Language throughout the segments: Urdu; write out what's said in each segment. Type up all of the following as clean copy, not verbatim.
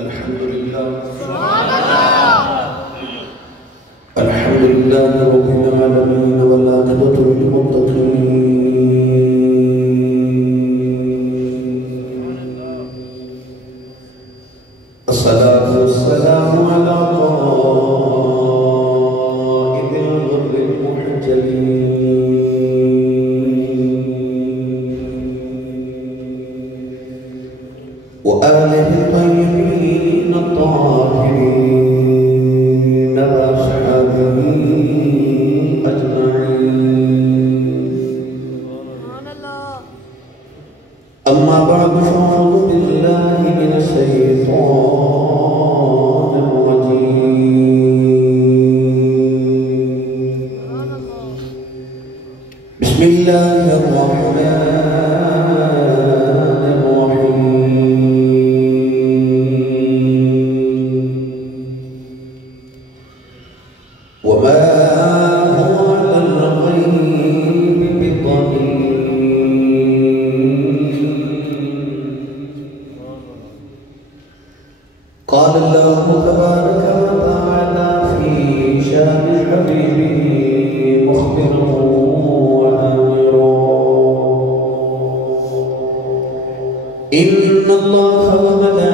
الحمدللہ الحمدللہ رب العالمین والعاقبۃ للمتقین الصلاة والسلام علی قائد الغر المحجلین وآلہ الطیبین الطاہرین وأصحابہ أجمعين. أما بعد فأعوذ بالله من الشيطان الرجيم. بسم الله الرحمن قال الله تبارك وتعالى في شان حبيبه مخبرا وآمرا إن الله وملائكته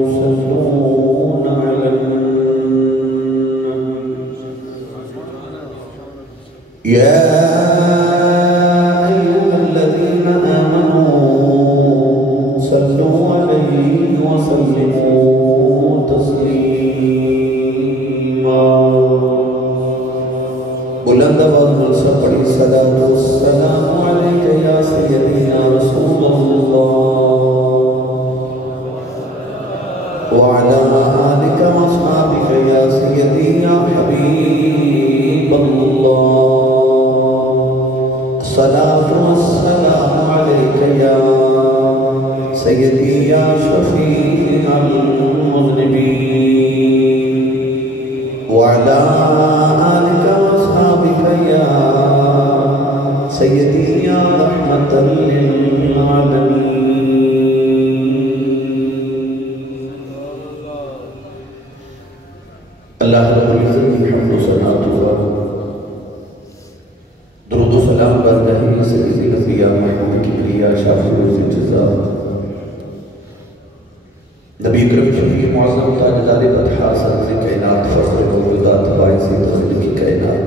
يصلون على النبي يا أيها الذين آمنوا صلوا عليه وسلموا تسليما. بلند آواز سے پڑھی صلاۃ والسلام علیک یا سیدی یا رسول اللہ وعلى آلك وأصحابك يا سيدي يا حبيب الله. الصلاة والسلام عليك يا سيدي يا شفيع المذنبين وعلى آلك وأصحابك يا سيدي يا رحمة للعالمين. اللہ رب العزت کی حمد و ثنا درود و سلام برگاہ سید الانبیاء محمد کبریا شافع الجزا نبی کریم شفیع معظم تاجدار بطحا سرز کائنات فخر موجودات باعث تخلیق کی کائنات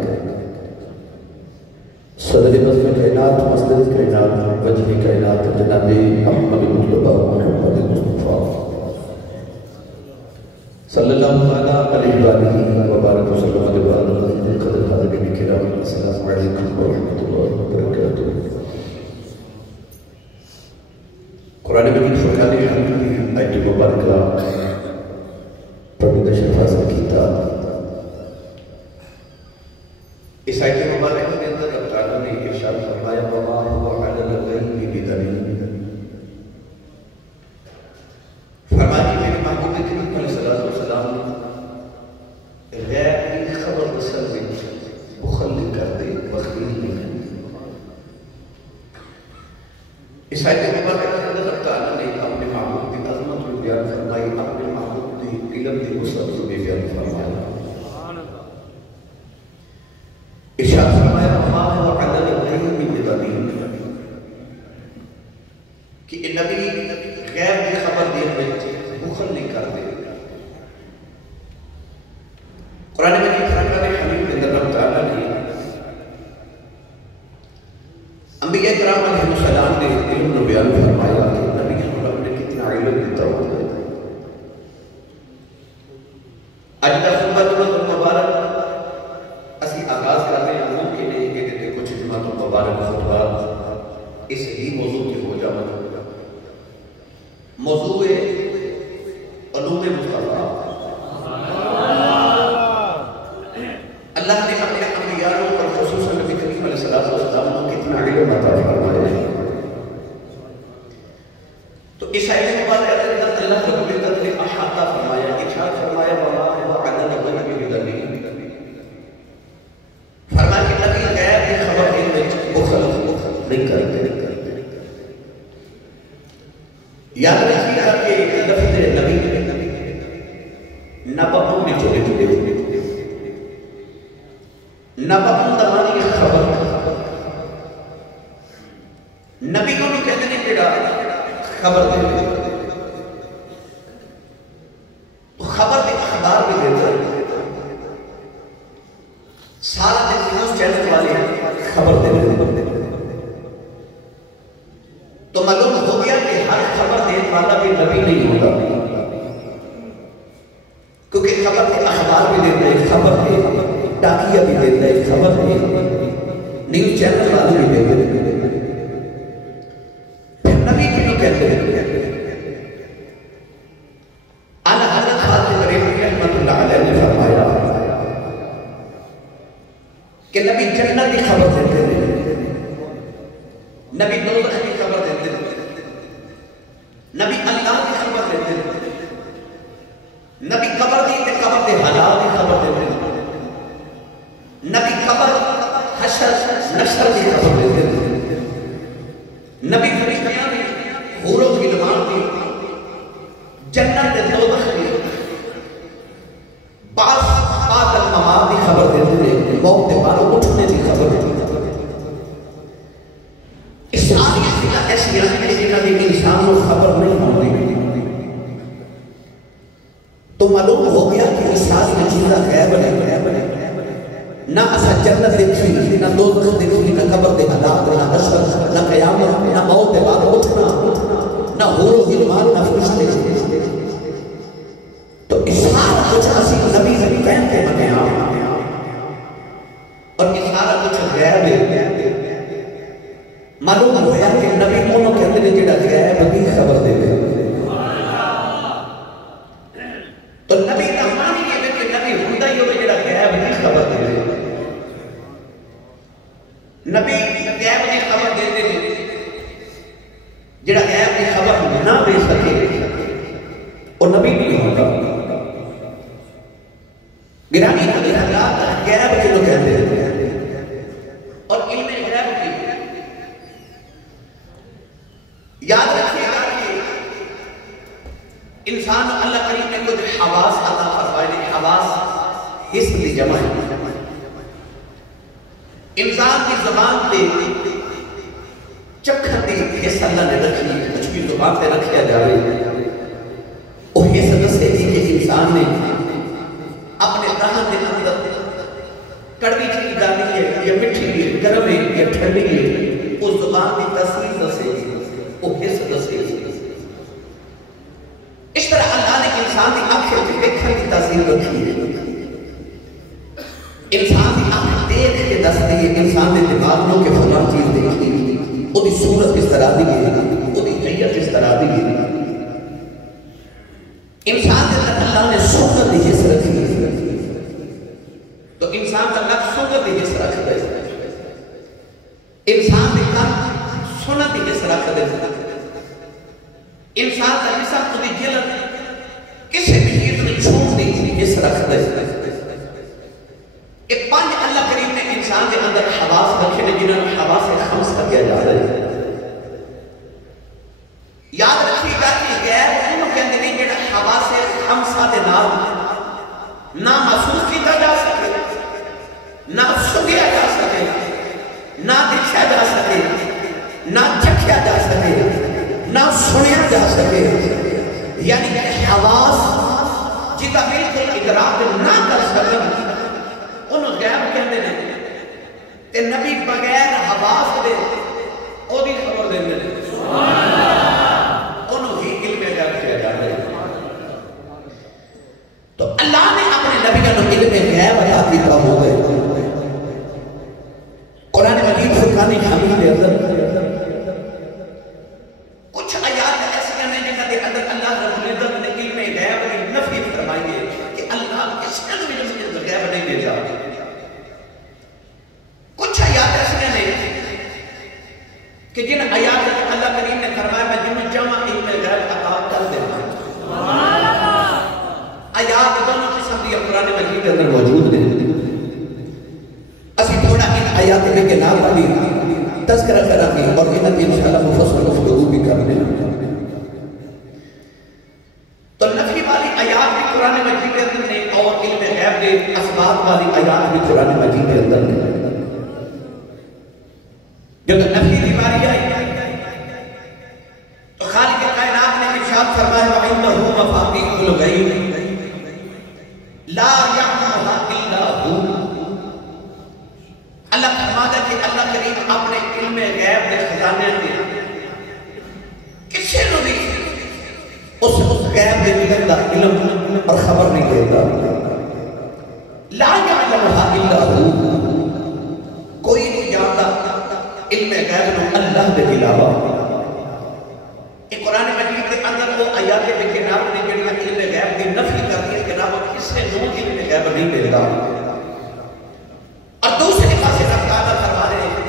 صدر نظم کائنات مصدر کائنات وجہ کائنات جناب احمد مطلبہ محمد مصطفیٰ صلی اللہ علیہ وآلہ وبارک وسلم علیہ قدر حاضرین کرام السلام علیکم ورحمۃ اللہ وبرکاتہ. قرآن مجید فرقان حمد کی آیت مبارکہ پروردہ شریف حاصل کیتا. اس آیت مبارکہ کے اندر رب تعالیٰ نے ارشاد فرمایا وما هو علی الغیب بدلیل. فرمایا کہ میرے محبوب کریم علیہ السلام غیب کی خبر رسل میں بخل کر دے بخیل نہیں. اس آیت مبارکہ کے اندر رب تعالیٰ نے اپنے محبوب کی عظمت کو بیان فرمائی، اپنے محبوب کی علم کی وسعت کو بیان فرمایا. ارشاد فرمایا وما هو علی الغیب بدلیل کہ نبی غیب کی خبر دے بخل نہیں کر دے. قرآن مجید فرقان حمید کے اندر رب تعالیٰ نے انبیاء کرام علیہ السلام نے علم کو بیان فرمایا کہ نبی رب نے کتنا علم دیتا ہوتا ہے. آج کا خطبہ جمعۃ المبارک اسی آغاز کر رہے ہیں ممکن ہے کہ کچھ جمعۃ المبارک خطبات اس ہی موضوع کی ہو جانا. موضوع علوم مصطفیٰ. اللہ نے اپنے انبیاء اور خصوصاً نبی کریم علیہ السلام کو کتنا علم عطا فرمایا ہے. تو اس آیت مبارکہ کے اندر اللہ رب العزت نے احاطہ فرمایا، ارشاد فرمایا وما هو علی الغیب بدلیل. فرمایا کہ نبی غیب کی خبر کے بخل نہیں کرتے. یاد رکھیے گا کہ لفظ نبی نبأ میں چھوٹے چھوٹے نبأ تمہاری خبر نبی کو بھی کہتے ہیں کہ خبر دے خبر دے اخبار بھی دیتا ہے سارا دن نیوز چینل والے خبر دے تو معلوم ہو گیا کہ ہر خبر دینے والا بھی نبی نہیں ہوتا کیونکہ خبر دے اخبار بھی دیتا ہے خبر دے ڈاکیہ بھی دیتا ہے خبر دے نیوز چینل والے بھی دیتے ہیں پھر نبی کی بھی کہتے ہیں کہ نبی جنت کی خبر دیتے ہیں نبی دوزخ کی خبر دیتے ہیں نبی اللہ کی خبر دیتے ہیں نبی قبر دی تے قبر دے حالات کی خبر دیتے ہیں نبی قبر حشر نشر کی خبر دیتے ہیں نبی فرشتیاں بھی حور و غلمان کی جنت دے دوزخ کی بعض الممات کی خبر دیتے ہیں موت کے بعد اٹھنے کی خبر دیتے ہیں اس ساری ایسی ہیں جنہاں دی انسان کو خبر نہیں ہوتی تو معلوم ہو گیا کہ اس ساری چیزیں غیب ہے نہ اسا جنت دیکھی نہ دوزخ دیکھی نہ قبر دے حالات نہ حشر نہ قیامت نہ موت کے بعد اٹھنا نہ حور و غلمان نہ فرشتے تو اس سارا کچھ اسی نبی سے کہن کے بنے اور یہ سارا کچھ غیب ہے معلوم ہوا کہ نبی انہوں کہتے ہیں جڑا غیب کی خبر دے تو نبی کا معنی یہ ہے کہ نبی ہوتا ہی ہوئے جڑا غیب کی خبر دے نبی غیب کی خبر دیتے ہیں جڑا غیب کی خبر نہ دے سکے اور نبی نہیں ہوتا گرامی نبی حضرات غیب کے لوگ کہتے ہیں اور علم غیب کی یاد رکھیے گا کہ انسان اللہ کریم نے کچھ حواس عطا فرمائے حواس حس کی جمع انسان کی زبان پہ چکھن دی حس اللہ نے رکھی کچھ بھی زبان پہ رکھیا جائے وہ حس دستے تھی کہ انسان نے اپنے دہن کے اندر کڑوی چیز ڈالی ہے یا مٹھی ہے گرم ہے یا ٹھنڈی ہے اس زبان کی تصویر دسے وہ حس دسے اس طرح اللہ نے انسان کی آنکھیں سے دیکھنے کی تصویر رکھی ہے انسان کی آنکھ دیکھ کے دس دی انسان نے دماغ نو کے فلان چیز دیکھی وہ دی صورت اس طرح دی ہے وہ دی حیت اس طرح دی ہے انسان کے اندر اللہ نے سنت دی حس رکھی ہے تو انسان کا لفظ سنت دی حس رکھ دے انسان کے کام سنت دی حس رکھ دے انسان کا حصہ خودی جلد کسی بھی چیز نے چھوٹ دی حس رکھ دے ایک پانچ اللہ کریم نے انسان کے اندر حواس رکھے نے جنہوں نے حواس خمس کا کیا جا رہا ہے یاد رکھیے گا کہ غیر انہوں کے اندر نہیں جنہوں حواس خمسہ دے نہ محسوس کیتا جا سکے نہ سنگیا جا سکے نہ دکھیا جا سکے نہ چکھیا جا سکے نہ سنیا جا سکے یعنی کہ حواس جتا بالکل ادراک نہ کر سکن انہوں غیب کہتے ہیں تے نبی بغیر حواس دے او دی خبر دے دے انہوں ہی علم غیب کیا جاتا ہے تو اللہ نے اپنے نبی کا علم غیب عطا کیا ہو گئے قرآن مجید فرقان حمید کے اندر کچھ آیات ایسی ہیں جنہاں کے اندر اللہ رب العزت نے علم غیب کی نفی فرمائی ہے کہ اللہ کس کا بھی علم غیب نہیں دے جا کچھ آیات ایسی ہیں کہ جن آیات میں اللہ کریم نے فرمایا میں جن جمع علم غیب عطا کر دیتا آیات دونوں قسم کی قرآن مجید کے اندر موجود ہیں اسی تھوڑا ان آیات میں کے نام والی تذکرہ کریں گے اور انہاں کی انشاءاللہ مفصل گفتگو بھی کرنے اسباب والی آیات بھی قرآن مجید کے اندر ہے. جب نفی کی باری آئی تو خالق کائنات نے ارشاد فرمایا وَعِنْدَهُ مَفَاتِحُ الْغَیْبِ لَا يَعْلَمُهَا إِلَّا هُوَ. اللہ فرماتا ہے کہ اللہ کریم اپنے علم غیب کے خزانے دے کسی نے بھی اس غیب کے علم دا علم اور خبر نہیں دیتا. لا يعلمها إلا هو. کوئی نہیں جانتا علم غیب نو اللہ دے علاوہ. قرآن مجید کے اندر وہ آیات کے جناب نے جڑی علم غیب کی نفی کرتی ہے کہ جناب کسے نو علم غیب نہیں ملتا. اور دوسرے پاس رب تعالیٰ فرما رہے ہیں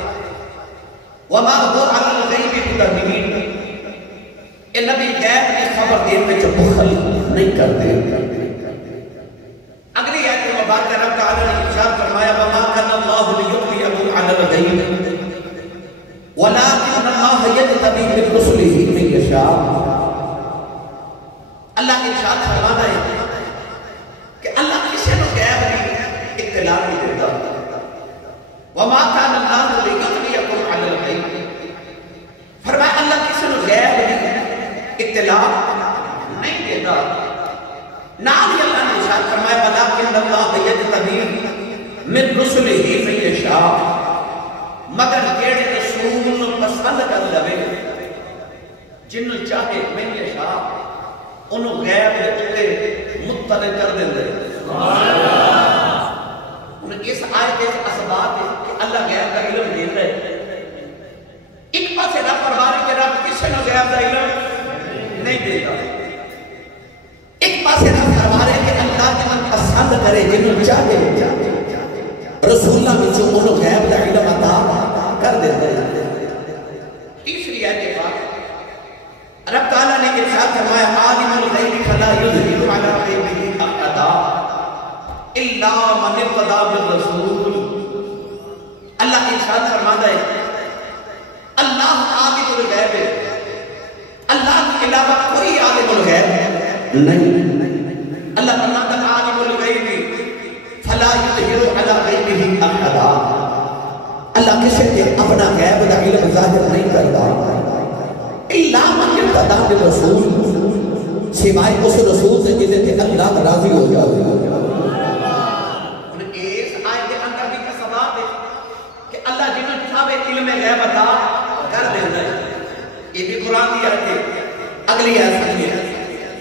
وما هو على الغیب بضنین. اے نبی غیب کی خبر دینے میں جو بخل نہیں کرتے. اگلی آیت مبارکہ رب تعالیٰ نے ارشاد فرمایا وما كان الله ليطلعكم على الغیب وَلَكِنَّ اللَّهَ يَجْتَبِي مِن رُسُلِهِ مَن يَشَاءُ. اللہ ارشاد فرماتا ہے کہ اللہ کسی کو غیب کی اطلاع نہیں دیتا. وَمَا كَانَ اللَّهُ لِيُطْلِعَكُمْ عَلَى الْغَیْبِ. فرمایا اللہ کسی کو غیب کی اطلاع نہیں دیتا. نام ہی اللہ نے ارشاد فرمایا وَلَكِنَّ اللَّهَ يَجْتَبِي مِن رُسُلِهِ مَن يَشَاءُ. مگر جیڑے رسول پسند کر لوے جن چاہے من یشاء انہوں غیب دے مطلع کر دیں دے. انہیں اس آیت کے اسباب ہے کہ اللہ غیب کا علم دیتا ہے. ایک پاسے رب فرمانے کہ رب کسی نے غیب کا علم نہیں دیتا. ایک پاسے رب فرمانے کہ اللہ جن پسند کرے جن چاہے رسولہ میں جو انہوں غیب کا علم عطا کر دیتے ہیں. تیسری آیت کے بعد رب تعالیٰ نے ارشاد فرمایا عالم الغیب فلا یظہر علی غیبہ احدا الا من ارتضی بالرسول. اللہ ارشاد فرماتا ہے اللہ عالم الغیب ہے. اللہ کے علاوہ کوئی عالم الغیب نہیں. اللہ فرماتا ہے عالم الغیب فلا یظہر علی غیبہ احدا. اللہ کسی کے اپنا غیب دا علم ظاہر نہیں کرتا الا من ارتضی بالرسول سوائے اس رسول سے جس سے اللہ راضی ہو جائے. انہیں اس آیت کے اندر بھی سبب ہے کہ اللہ جنہوں چاہے علم غیب عطا کر دیتا ہے. یہ بھی قرآن کی آیت ہے. اگلی آیت ہے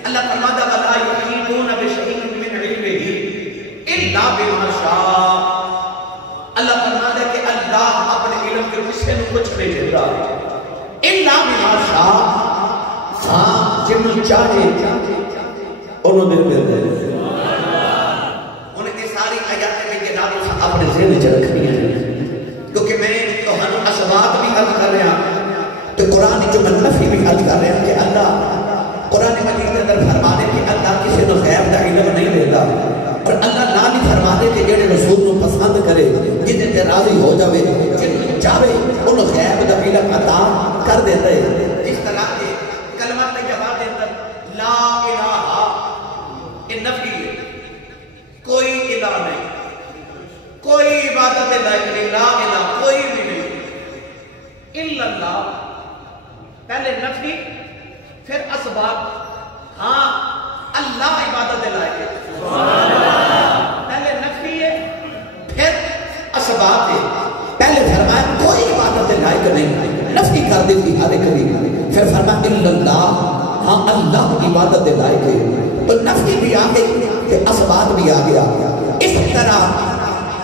اللہ فرماتا ہے وَلَا يُحِيطُونَ بِشَيْءٍ مِّنْ عِلْمِهِ إِلَّا بِمَا شَاءَ. اللہ فرماتا ہے کہ اللہ اپنے علم کے کسی نے کچھ نہیں دیتا الا بما شاء. ہاں جن چاہے انہوں نے دیتے ہیں. انہیں یہ ساری آیات میں جناب اپنے ذہن میں رکھنی ہے کیونکہ میں تو ہم اسباب بھی عرض کر رہے ہیں تو قرآن جو نفی بھی عرض کر رہے ہیں کہ اللہ قرآن مجید کے اندر فرمانے کہ اللہ کسی نے غیب کا علم نہیں دیتا. اور اللہ نہ بھی فرمانے کہ جڑے رسول کو پسند کرے جن سے راضی ہو جاوے جن چاہے ان غیب دا علم عطا کر دیتا ہے. جس طرح کے کلمہ طیبہ دے اندر لا الہ یہ نفی ہے. کوئی الہ نہیں, کوئی عبادت لائق نہیں, لا الہ کوئی بھی نہیں الا اللہ. پہلے نفی پھر اسباب. ہاں اللہ عبادت لائق ہے. پہلے نفی ہے پھر اسباب ہے. پہلے فرمایا کوئی عبادت لائق نہیں, نفی کر دیتی ہر ایک بھی. پھر فرمایا الا اللہ, ہاں اللہ عبادت لائق ہے. تو نفی بھی آ گئی کہ اسباب بھی آ گیا. اس طرح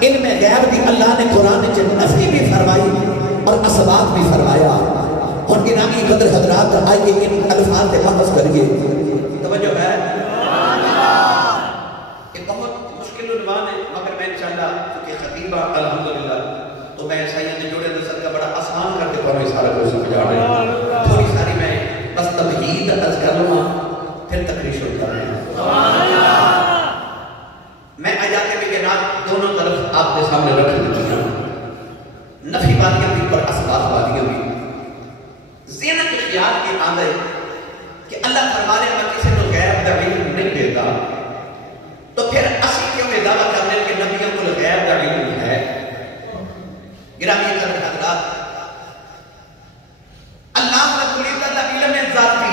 علم غیب بھی اللہ نے قرآن میں نفی بھی فرمائی اور اسباب بھی فرمایا. اور گرامی قدر حضرات آئیے ان الفاظ سے بحث کریے. توجہ ہے, یہ بہت مشکل عنوان ہے مگر میں انشاءاللہ کہ خطیبہ الحمدللہ تو میں سید جوڑے نصد کا بڑا آسان کر کے پڑھوں سارا کچھ سمجھا رہے ہیں. تھوڑی ساری میں بس تمہید عرض کر لوں پھر تقریر شروع کر رہے ہیں. میں آیات میں جناب دونوں طرف آپ کے سامنے رکھ دیتی ہوں, نفی والیاں بھی پر اسباب والیاں بھی. ذہن کے خیال کی آندے کہ اللہ فرمانے میں کسی کو غیب دا علم نہیں دیتا تو پھر اسی کیوں میں دعویٰ کرنے کی طرف حضرات اللہ رب العزت علم ذاتی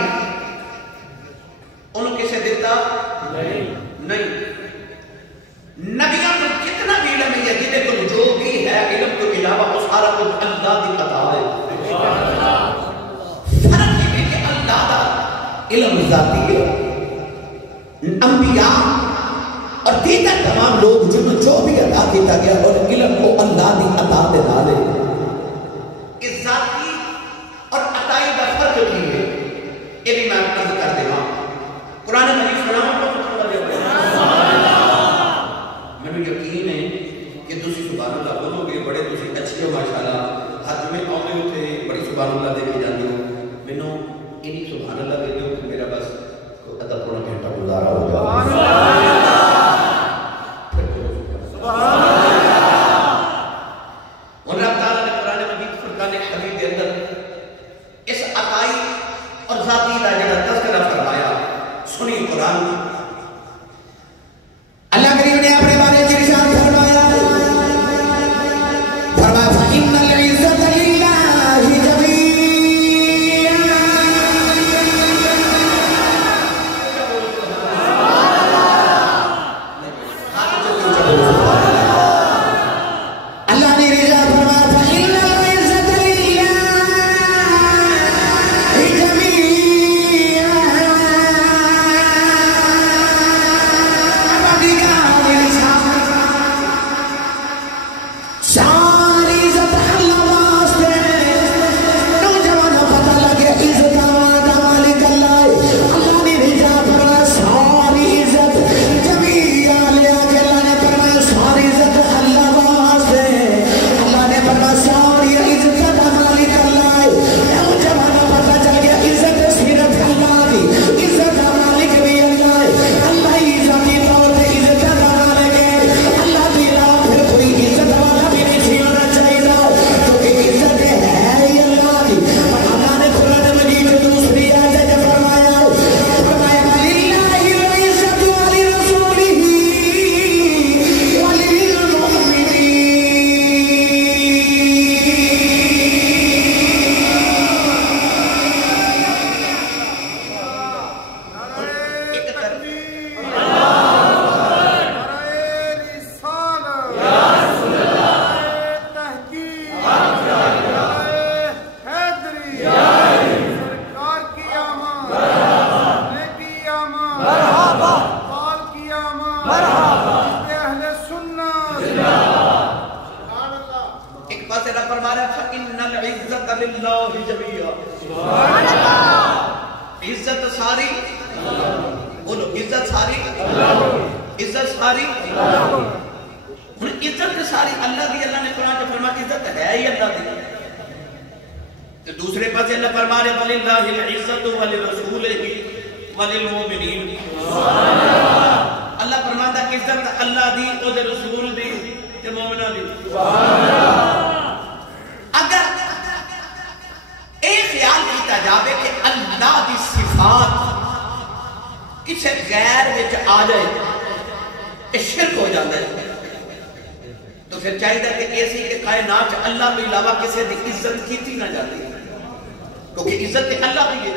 انہوں کسے دیتا نہیں نبیوں کو کتنا بھی علم ہے جنہیں کو جو بھی ہے علم کو علاوہ وہ سارا کچھ اللہ کی عطا ہے فرق یہ ہے کہ اللہ کا علم ذاتی ہے انبیاء اور دیگر تمام لوگ جنہوں جو بھی عطا کیتا گیا اور علم کو اللہ کی عطا دے ڈالے اس ذاتی اور عطائی کا فرق کی ہے یہ بھی میں عرض کر دے رہا قرآن مجید سناؤں کو میں یقین ہے کہ دوسری سبحان اللہ بولو گے بڑے دوسری اچھی ہو ماشاءاللہ حج میں آؤں ہوتے بڑی سبحان اللہ دے کے جاتے ہو میں نو انہی سبحان اللہ دے دو کہ میرا بس ادھا پونا گھنٹہ گزارا ہو جائے اور رب تعالیٰ نے قرآن مجید فرقان حمید کے اندر اس عطائی اور ذاتی کا جڑا تذکرہ فرمایا سنی قرآن اللہ کریم نے اپنے بارے میں ارشاد فرمایا فَإِنَّ الْعِزَّةَ لِلَّهِ جَمِيعًا اللہ نے ارشاد فرمایا فَإِنَّ الْعِزَّةَ لِلَّهِ جَمِيعًا ساری عزت اللہ واسطے نوجوان پتہ لگے عزت کا مالک اللہ اللہ نے ارشاد فرمایا ساری عزت جمیع لیا کے اللہ نے فرمایا ساری عزت اللہ واسطے اللہ نے فرمایا ساری عزت کا مالک اللہ نوجوان پتہ چل گیا عزت صرف اللہ کی عزت کا مالک بھی اللہ اللہ ہی ذاتی طور پہ عزت کا مالک ہے اللہ کی راہ پھر کوئی عزت والا بھی نہیں ہونا چاہیے کیونکہ عزت ہے ہی اللہ کی اور اللہ نے قرآن مجید دوسری آیت میں فرمایا وَلِلَّهِ الْعِزَّةُ وَلِرَسُولِهِ ایک بات رب فرما رہا ہے فَإِنَّ الْعِزَّةَ لِلَّهِ جَمِيعًا عزت ساری بولو عزت ساری عزت ساری عزت ساری اللہ دی اللہ نے قرآن میں فرمایا عزت ہے ہی اللہ دی تو دوسرے پاس اللہ فرما رہے وَلِلَّهِ الْعِزَّةُ وَلِرَسُولِهِ وَلِلْمُؤْمِنِينَ اللہ فرماتا عزت اللہ دی اور رسول دی تے مومنہ دی اگر ایک خیال کیتا جاوے کہ اللہ دی صفات کسے غیر وچ آ جائے یہ شرک ہو جاتا ہے تو پھر چاہیے کہ ایسی کہ کائنات اللہ کے علاوہ کسی دی عزت کیتی نہ جاتی کیونکہ عزت اللہ کی ہے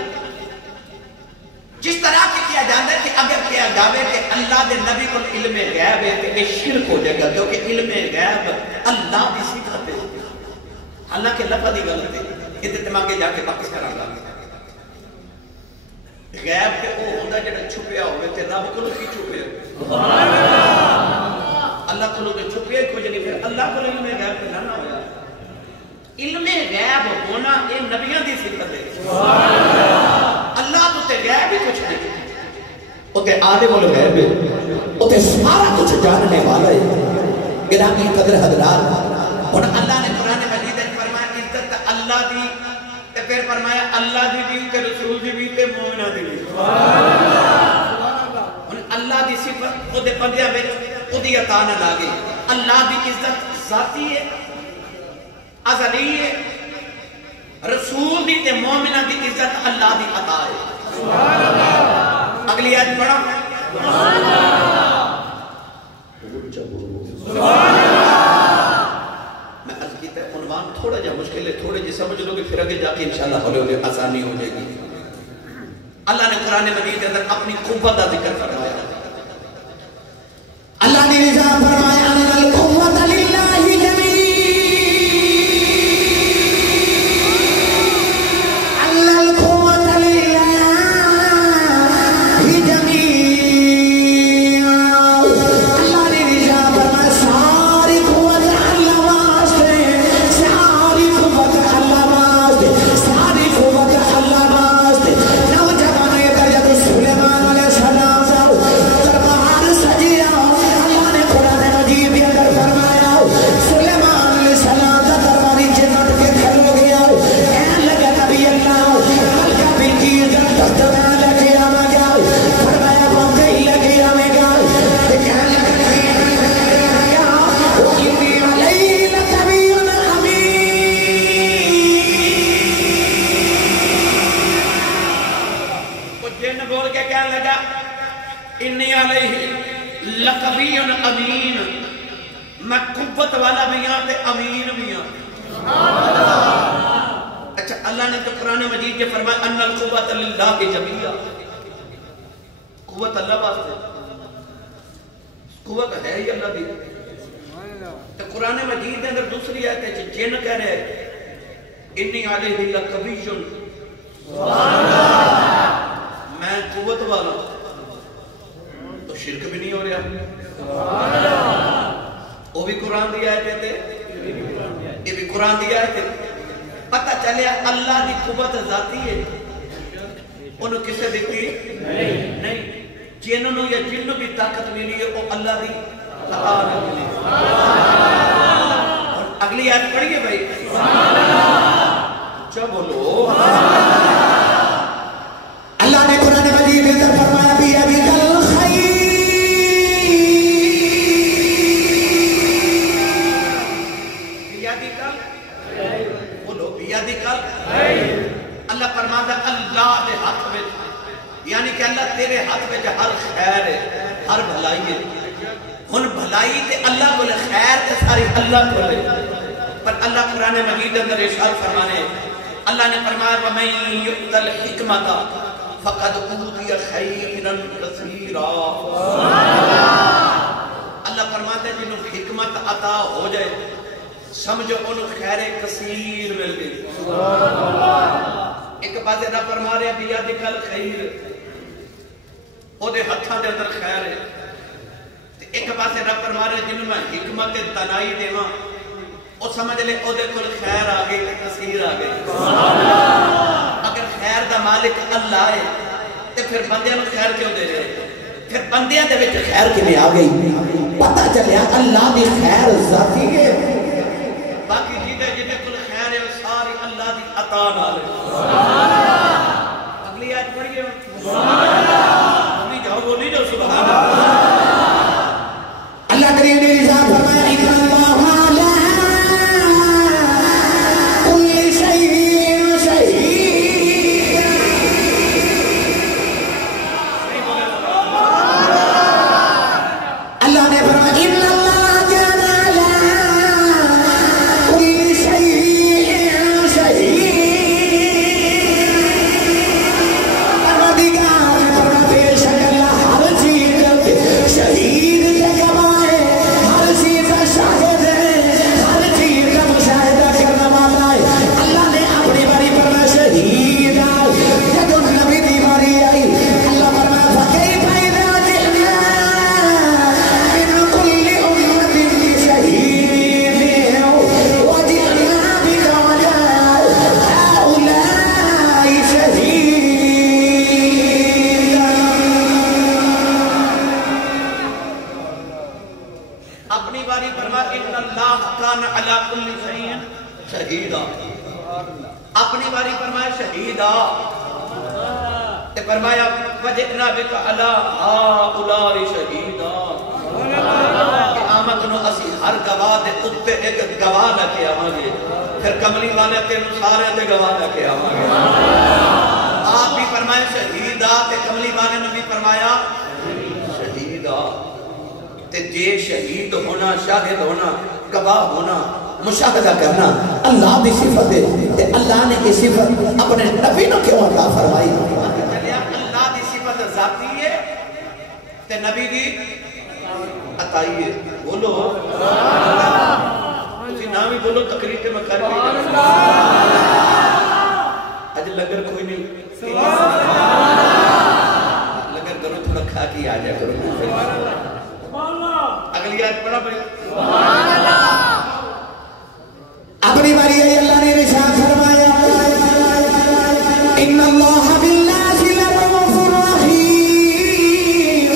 جس طرح کہ کیا جاتا ہے کہ اگر کیا جاوے کہ اللہ دے نبی کو علم غیب ہے کہ یہ شرک ہو جائے گا کیونکہ علم غیب اللہ دی صفت ہے حالانکہ لفظ ہی غلط ہے اتمام کے جا کے واپس کرا گا غیب کے وہ ہوتا جڑا چھپیا ہوئے تھے رب کو کی چھپے اللہ کو لوگ چھپے کچھ نہیں پھر اللہ کو علم غیب پہ نہ ہویا علم غیب ہونا یہ نبیوں دی صفت ہے اللہ تو تے غیب ہی کچھ نہیں تے آدھے بولو غیب ہے تے سارا کچھ جاننے والا ہے گرامی قدر حضرات اور اللہ نے قرآن مجید میں فرمایا عزت اللہ دی تے پھر فرمایا اللہ دی بھی تے رسول دی بھی تے مومنہ دی بھی اللہ دی صفت او دے بندیاں وچ او دی عطا نہ لاگے اللہ دی عزت ذاتی ہے ازلی ہے رسول دی تے مومنہ دی عزت اللہ دی عطا ہے اگلی آیت پڑھا میں عرض کیتا ہے عنوان تھوڑا جا مشکل ہے، تھوڑے جی سمجھ لو گے پھر آگے جا کے انشاءاللہ ہولے ہولے آسانی ہو جائے گی۔ اللہ نے قرآن مجید کے اندر اپنی قوت کا ذکر فرمایا، اللہ نے نظام فرمایا ان القوت للہ مشاہدہ کرنا اللہ دی صفت ہے تے اللہ نے یہ صفت اپنے نبی نو کیوں عطا فرمائی اللہ دی صفت ذاتی ہے تے نبی دی عطائی ہے بولو تسی نہ بھی بولو تقریر کے میں کر کے اج لگر کوئی نہیں لگر کرو تھوڑا کھا کے آ جائے کرو اگلی آیت پڑھا بھائی اپنی باری ہے اللہ نے رشاد فرمایا ان اللہ بالناس لرؤوف رحیم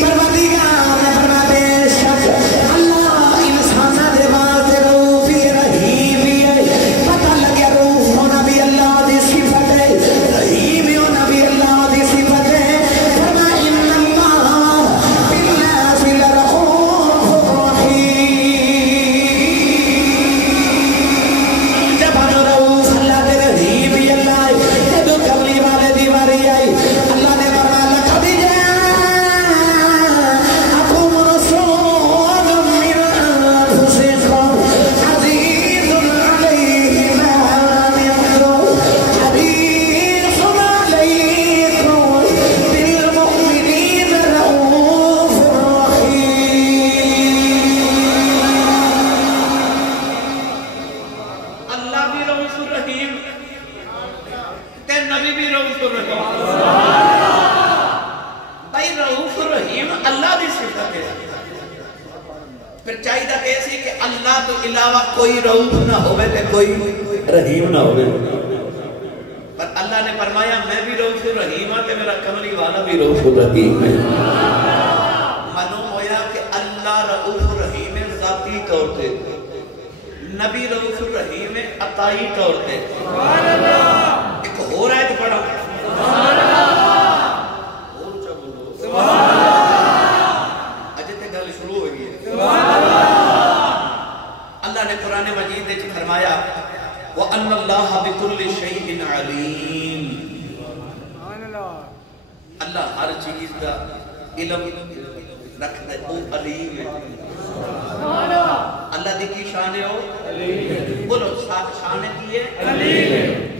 پروردگار نے فرمایا بے شک اللہ انساناں دے واسطے رؤوف رحیم ہے پتہ لگیا رؤوف ہونا بھی اللہ دی صفت ہے رحیم ہونا بھی اللہ دی صفت ہے فرمایا ان اللہ بالناس لرؤوف رحیم کوئی رؤوف نہ ہوئے تے کوئی رحیم نہ ہوئے پر اللہ نے فرمایا میں بھی رؤوف رحیم ہاں تے میرا کملی والا بھی رؤوف رحیم ہے معلوم ہویا کہ اللہ رؤوف رحیم ہے ذاتی طور پہ نبی رؤوف رحیم ہے عطائی طور پہ ایک ہو رہا ہے تو پڑھا اجے تے گل شروع ہوئی ہے اللہ نے قرآن مجید نے فرمایا وَأَنَّ اللَّهَ بِكُلِّ شَيْءٍ عَلِيمٌ اللہ ہر چیز کا علم رکھتا ہے وہ علیم ہے اللہ دی کی شان ہے وہ بولو شان کی ہے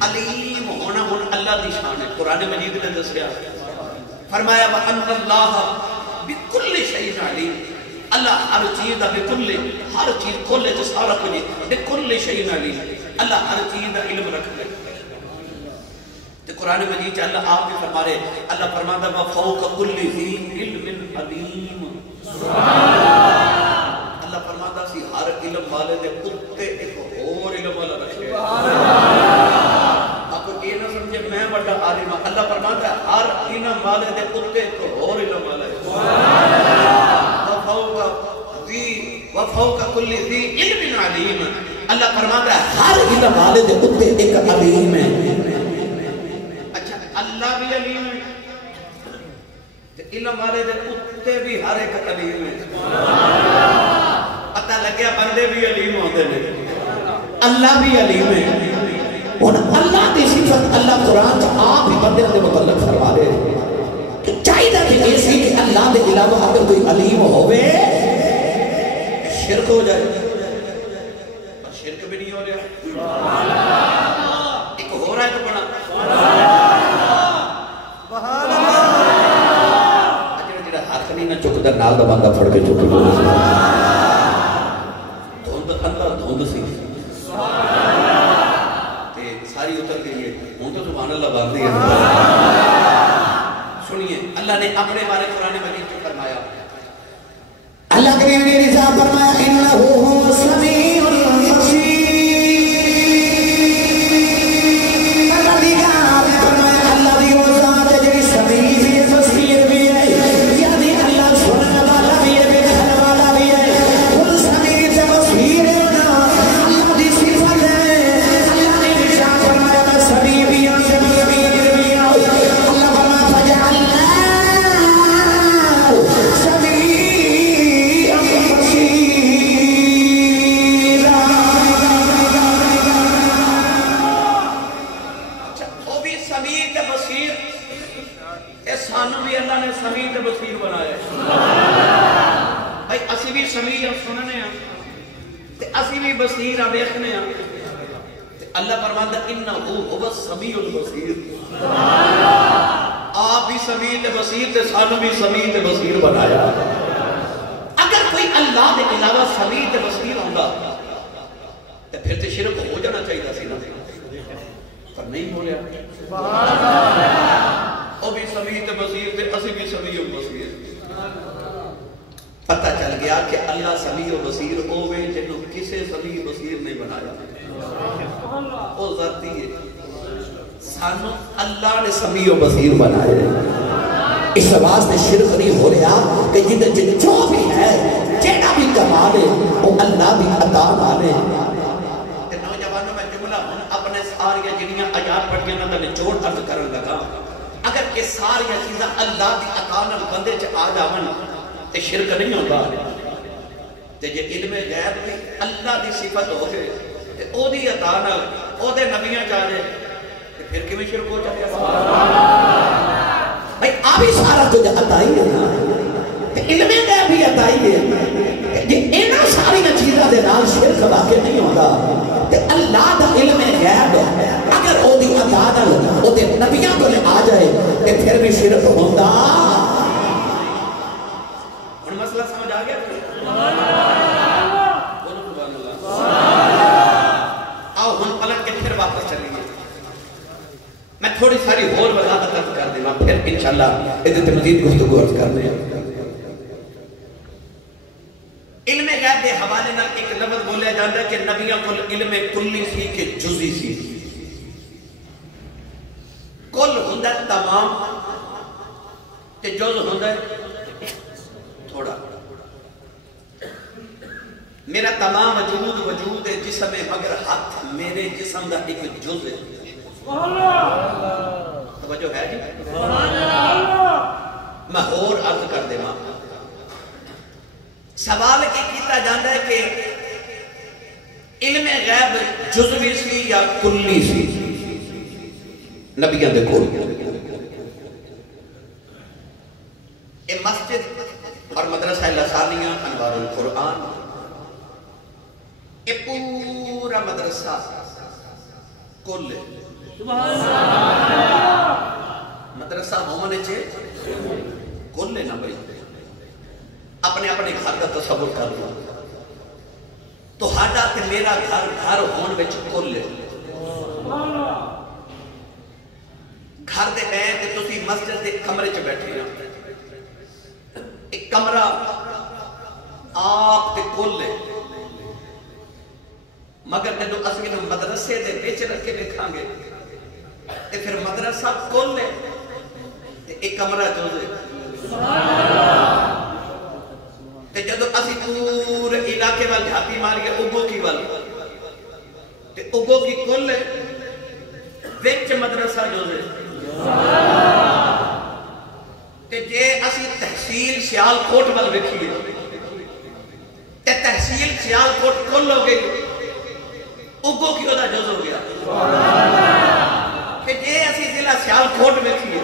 علیم ہونا اللہ دی شان ہے قرآن مجید نے دسیا فرمایا وَأَنَّ اللَّهَ بِكُلِّ شَيْءٍ عَلِيمٌ اللہ ہر چیز دا بکل ہر چیز کھولے تو سارا کچھ بکل شیء علیم اللہ ہر چیز دا علم رکھتا ہے تو قرآن مجید چاہ اللہ آپ بھی فرما رہے اللہ فرماتا ہے وَفَوْقَ كُلِّ ذِي عِلْمٍ عَلِيمٌ اللہ فرماتا سی ہر علم والے دے کتے ایک اور علم والا رکھے آپ کو یہ نہ سمجھے میں بڑا عالم اللہ فرماتا ہے ہر علم والے دے کتے ایک اور علم والا ہے وَفَوْقَ كُلِّ ذِي عِلْمٍ عَلِيمٍ اللہ فرماتا ہے ہر علم والے دے کتے ایک علیم ہے اچھا اللہ بھی علیم ہے علم والے دے کتے بھی ہر ایک علیم ہے پتہ لگیا بندے بھی علیم ہوتے ہیں اللہ بھی علیم ہے اللہ دی صفت اللہ قرآن آپ ہی بندے دے متعلق فرما رہے کہ چاہیے کہ ایسی کہ اللہ دے علاوہ اگر کوئی علیم ہوئے شرک ہو جائے اور شرک بھی نہیں ہو رہا ایک ہو رہا ہے تو بڑا جڑا ہاتھ نہیں نہ چکتا نال دا بندہ پھڑ کے چکی دھند اندر دھند سی ساری اتر گئی ہے ہوں تو سبحان اللہ باندھی ہے سنیے اللہ نے اپنے بارے قرآن مجید میں فرمایا اللہ کریم نے رضا فرمایا انہو سمیع البصیر پروردگار نے فرمایا اللہ دی وہ ذات ہے جڑی سمیع بھی ہے بصیر بھی ہے یعنی اللہ سننے والا بھی ہے دیکھنے والا بھی ہے وہ سمیع سے بصیر ہے اللہ دی صفت ہے اللہ نے رضا فرمایا میں سمیع بھی ہوں سے بصیر بھی ہوں اللہ فرمایا فجعلنا سمیع سمیع بصیر بنایا بھائی اسی بھی سمیع سننے ہیں اسی بھی بصیر ویکھنے ہاں اللہ فرماتا انہو هو السمیع البصیر آپ بھی سمیع تے بصیر تے سانو بھی سمیع تے بصیر بنایا اگر کوئی اللہ دے علاوہ سمیع تے بصیر ہوندا تے پھر تے شرک ہو جانا چاہیے سی نا پر نہیں ہو رہا سبحان اللہ وہ بھی سمیع تے بصیر تے اسی بھی سمیع البصیر پتہ چل گیا کہ اللہ سمیع و بصیر ہوئے جنہوں کسے سمیع بصیر نہیں بنایا وہ ذاتی ہے سانو اللہ نے سمیع و بصیر بنائے اس واسطے شرک نہیں ہو رہا کہ جن جو بھی ہے جیڑا بھی کما لے وہ اللہ بھی عطا مانے نوجوانوں میں جملہ اپنے سارے جنیاں آیات پڑھ کے نہ نچوڑ عرض کرن لگا اگر یہ ساری چیزاں اللہ دی عطا نال بندے چ آ جاون تے شرک نہیں ہوتا تے جے علم غیب بھی اللہ دی صفت ہو گئے تے او دی عطا نال او دے نبیاں چاہ جائے تے پھر کیویں شرک ہو جائے بھائی آبی سارا کچھ عطا ہی ہے تے علم غیب بھی عطا ہی ہے جے انہاں ساری چیزاں دے نال شرک واقع نہیں ہوتا تے اللہ دا علم غیب اگر او دی عطا نال او دے نبیاں کو آ جائے تے پھر بھی شرک ہوتا مسئلہ سمجھ آ گیا آؤ ہم پلٹ کے پھر واپس چلیں گے میں تھوڑی ساری اور وضاحت کر دیں پھر انشاءاللہ ادھر مزید گفتگو عرض کر دیں علم غیب دے حوالے نہ ایک لفظ بولیا جاتا ہے کہ نبیوں کو علم کلی سی کہ جزئی سی کل ہوندا تمام تے جز ہوندا تھوڑا میرا تمام وجود ہے جسم ہے مگر ہاتھ میرے جسم دا ایک جز ہے توجہ ہے جی میں اور عرض کر دے ماں سوال کی کیتا جاندہ ہے کہ علم غیب جزوی سی یا کلی سی نبیان دے کول اے مسجد اور مدرسہ لسانیہ انوار القرآن اے پورا مدرسہ کل مدرسہ ہومنے چھے کل نہ بھئی اپنے اپنے گھر کا تصور کر لو تو ہاڈا تے میرا گھر ہون وچ کل گھر دے میں تے تسی مسجد دے کمرے چ بیٹھے ہیں ایک کمرہ آپ تے کل ہے مگر جدو اسی نو مدرسے دے وچ رکھ کے دیکھاں گے تے پھر مدرسہ کل ہے تے ایک کمرہ جز ہے تے جدو اسی پورے علاقے وال جھاتی ماری گئے اگو کی وال تے اگو کی کل ہے وچ مدرسہ جز ہے تے جے اسی تحصیل سیال کوٹ وال وکھیے تے تحصیل سیال کوٹ کل ہو گئی اگو کی ہوتا جز ہو گیا کہ جے اسی ضلع سیال کوٹ وکھیے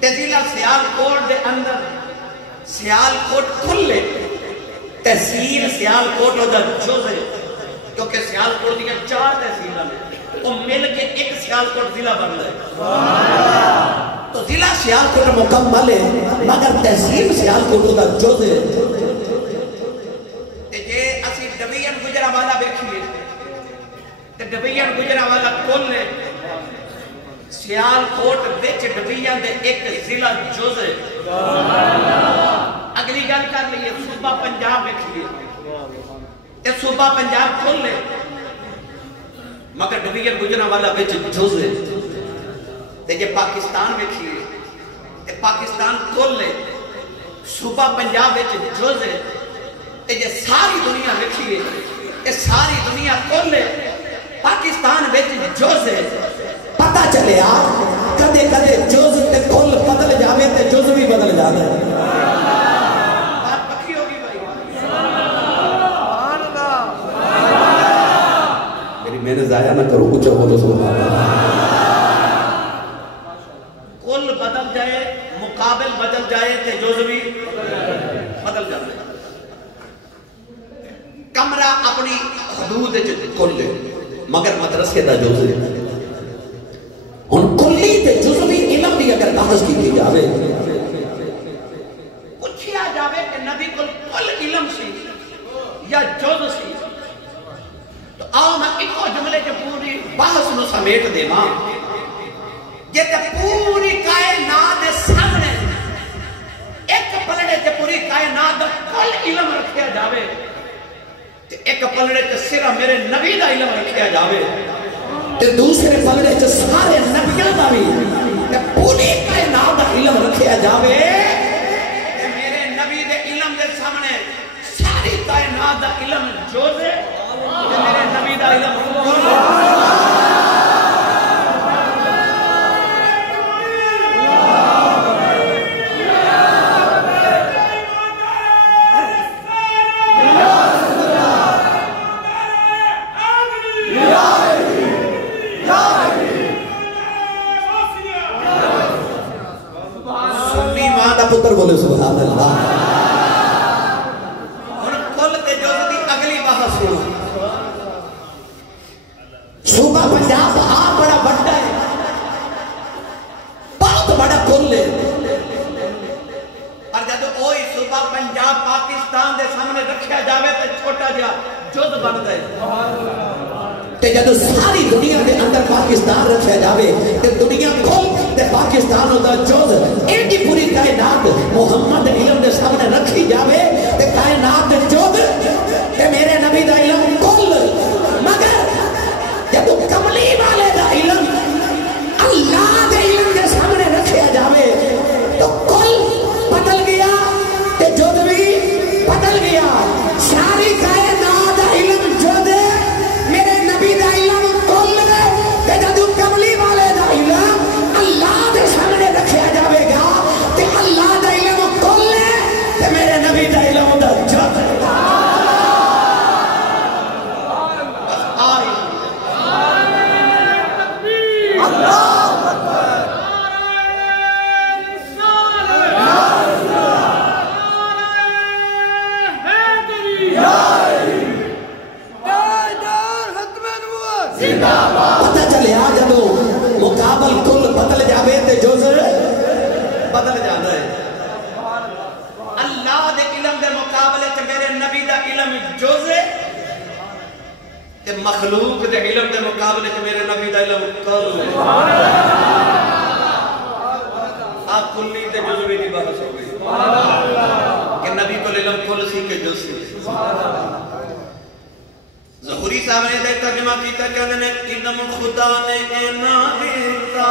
تے ضلع سیال کوٹ دے اندر سیال کوٹ کھلے تحصیل سیال کوٹ ہوتا جز ہے کیونکہ سیال کوٹ دیا 4 تحصیلہ میں وہ مل کے ایک سیال کوٹ ضلع بن رہے تو ضلع سیال کوٹ مکمل ہے مگر تحصیل سیال کوٹ ہوتا جز ہے جے اسی ڈبیان گجرہ والا بیکھیے تے ڈبیان گجرہ والا کل ہے سیال کوٹ وچ ڈبیان دے ایک ضلع جز ہے اگلی گل کر لئیے صوبہ پنجاب بیکھیے تے صوبہ پنجاب کل ہے مگر ڈبیان گجرہ والا وچ جز ہے تے جے پاکستان بیکھیے تے پاکستان کل ہے صوبہ پنجاب وچ جز ہے تے جے ساری دنیا بیکھیے تے ساری دنیا کل ہے پاکستان وچ جز ہے پتہ چلے کدے کدے جز تے کل بدل جاوے تے جز بھی بدل جاوے بات پکی ہوگی بھائی سبحان اللہ میری محنت ضائع نہ کرو اونچا بولو سبحان اللہ کل بدل جائے مقابل بدل جائے تے جز بھی بدل جاوے کمرہ مگر مدرسے دا جز ان کلی تے جزوی علم بھی اگر بحث کی جاوے پوچھیا جاوے کہ نبی کل علم سی یا جز سی تو آؤ میں ایک جملے کے پوری بحث نو سمیٹ دے ماں یہ تے پوری کائنات سامنے ایک پلڑے تے پوری کائنات کل علم رکھیا جاوے تے ایک پلڑے تے صرف میرے نبی دا علم رکھیا جاوے تے دوسرے پلڑے تے سارے نبیوں دا بھی تے پوری کائنات دا علم رکھیا جاوے تے میرے نبی دے علم دے سامنے ساری کائنات دا علم جو دے تے میرے نبی دا علم پتر بولے سبحان اللہ اور کل تے جو دی اگلی بحث ہو صوبہ پنجاب آپ بڑا بڑا ہے بہت بڑا کل ہے اور جب اوئی صوبہ پنجاب پاکستان دے سامنے رکھیا جاوے تے چھوٹا جا جز بن گئے تے جب ساری دنیا دے اندر پاکستان رکھیا جاوے تے دنیا کھول تے پاکستان دا جز ایڈی پوری کائنات محمد علم دے سامنے رکھی جاوے تے کائنات دے جز تے میرے نبی دا علم کل مگر جب کملی والے دا علم اللہ دے علم دے سامنے رکھیا جاوے تو کل بدل گیا تے جز بھی بدل گیا ساری کائنات دا علم جز میرے نبی دا علم کل تے جدو کملی والے دا علم اللہ دے سامنے رکھیا جاوے گا تے اللہ دا علم کل تے میرے نبی دا علم دا جد پتہ چلے آ جدو مقابل کل بدل جاوے تے جز بدل جانا ہے اللہ دے علم دے مقابلے تے میرے نبی دا علم جز ہے تے مخلوق دے علم دے مقابلے تے میرے نبی دا علم کل ہے آپ کلی تے جزوی کی بحث ہو گئی کہ نبی کو علم کل سی کہ جز سی ظہوری صاحب نے دے ترجمہ کیتا کہنے نے علم خدا نے اینا دیتا